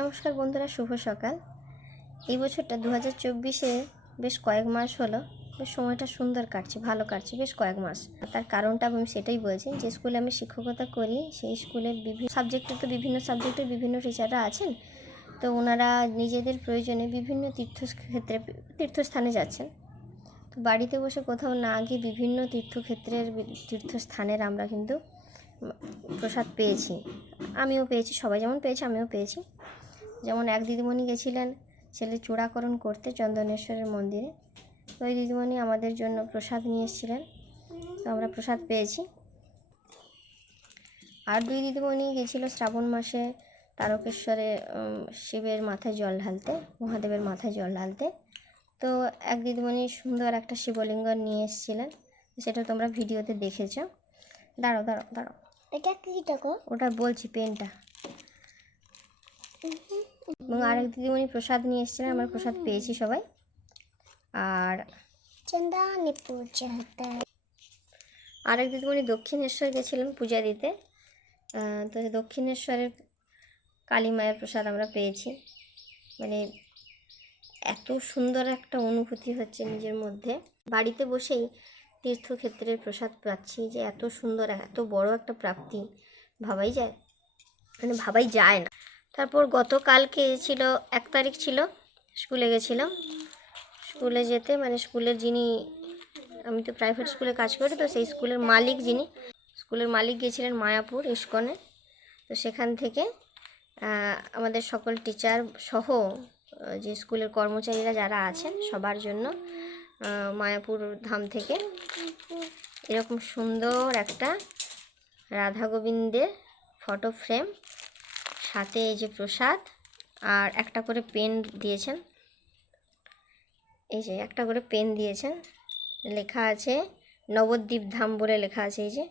নমস্কার বন্ধুরা, শুভ সকাল। এই বছরটা দু হাজার চব্বিশে বেশ কয়েক মাস হলো, বেশ সময়টা সুন্দর কাটছে, ভালো কাটছে, বেশ কয়েক মাস। তার কারণটা আমি সেটাই বলছি যে, স্কুলে আমি শিক্ষকতা করি, সেই স্কুলের বিভিন্ন সাবজেক্টে তো বিভিন্ন সাবজেক্টের বিভিন্ন টিচাররা আছেন। তো ওনারা নিজেদের প্রয়োজনে বিভিন্ন তীর্থক্ষেত্রে, তীর্থস্থানে যাচ্ছেন। তো বাড়িতে বসে কোথাও না গিয়ে বিভিন্ন তীর্থক্ষেত্রের তীর্থস্থানের আমরা কিন্তু প্রসাদ পেয়েছি। আমিও পেয়েছি, সবাই যেমন পেয়েছে, আমিও পেয়েছি। যেমন এক দিদিমণি গেছিলেন ছেলে চূড়াকরণ করতে চন্দনেশ্বরের মন্দিরে। তো ওই দিদিমণি আমাদের জন্য প্রসাদ নিয়ে এসেছিলেন। তো আমরা প্রসাদ পেয়েছি। আর দুই দিদিমণি গেছিল শ্রাবণ মাসে তারকেশ্বরে শিবের মাথায় জল ঢালতে মহাদেবের মাথায় জল ঢালতে। তো এক দিদিমণি সুন্দর একটা শিবলিঙ্গ নিয়ে এসেছিলেন। সেটা তোমরা ভিডিওতে দেখেছ। দাঁড়ো দাঁড়ো দাঁড়ো এটা কি টাকা ওটা বলছি পেনটা। এবং আরেক দিদিমণি প্রসাদ নিয়ে এসেছিলেন আমরা প্রসাদ পেয়েছি সবাই। আর আরেক দিদিমণি দক্ষিণেশ্বর গেছিলেন পূজা দিতে। তো দক্ষিণেশ্বরের কালী মায়ের প্রসাদ আমরা পেয়েছি। মানে এত সুন্দর একটা অনুভূতি হচ্ছে নিজের মধ্যে। বাড়িতে বসেই তীর্থক্ষেত্রের প্রসাদ পাচ্ছি যে এত সুন্দর এত বড় একটা প্রাপ্তি। ভাবাই যায় মানে ভাবাই যায় না। তারপর গতকালকে ছিল, এক তারিখ ছিল, স্কুলে গেছিলাম। স্কুলে যেতে মানে স্কুলের যিনি, আমি তো প্রাইভেট স্কুলে কাজ করি, তো সেই স্কুলের মালিক যিনি, স্কুলের মালিক গিয়েছিলেন মায়াপুর ইস্কনে। তো সেখান থেকে আমাদের সকল টিচার সহ যে স্কুলের কর্মচারীরা যারা আছেন সবার জন্য মায়াপুর ধাম থেকে এরকম সুন্দর একটা রাধা গোবিন্দের ফটো ফ্রেম সাথে এই যে প্রসাদ আর একটা করে পেন দিয়েছেন। এই যে একটা করে পেন দিয়েছেন। লেখা আছে, নবদ্বীপ ধাম বলে লেখা আছে এই যে।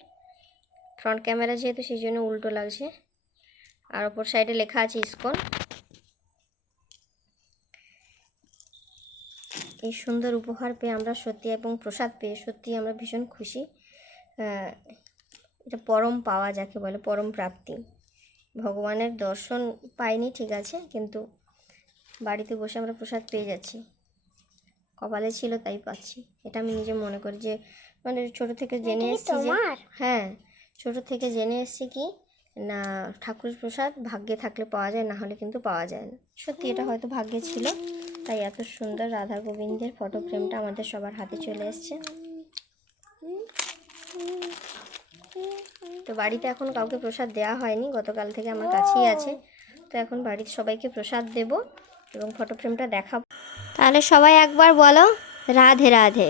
ফ্রন্ট ক্যামেরা যেহেতু সেই জন্য উল্টো লাগছে। আর ওপর সাইডে লেখা আছে ইসকন। এই সুন্দর উপহার পেয়ে আমরা সত্যি এবং প্রসাদ পেয়ে সত্যি আমরা ভীষণ খুশি। এটা পরম পাওয়া যাকে বলে, পরম প্রাপ্তি। ভগবানের দর্শন পাইনি ঠিক আছে কিন্তু বাড়িতে বসে আমরা প্রসাদ পেয়ে যাচ্ছি। কপালে ছিল তাই পাচ্ছি। এটা আমি নিজে মনে করি যে মানে ছোট থেকে জেনে এসেছি যে? হ্যাঁ ছোট থেকে জেনে এসেছি কি না ঠাকুরের প্রসাদ ভাগ্যে থাকলে পাওয়া যায় না হলে কিন্তু পাওয়া যায় না। সত্যি এটা হয়তো ভাগ্যে ছিল তাই এত সুন্দর রাধা গোবিন্দের ফটো ফ্রেমটা আমাদের সবার হাতে চলে এসছে। তো বাড়িতে এখন কাউকে প্রসাদ দেওয়া হয়নি, গতকাল থেকে আমার কাছেই আছে। তো এখন বাড়ির সবাইকে প্রসাদ দেব এবং ফটো ফ্রেমটা দেখাবো। তাহলে সবাই একবার বলো, রাধে রাধে।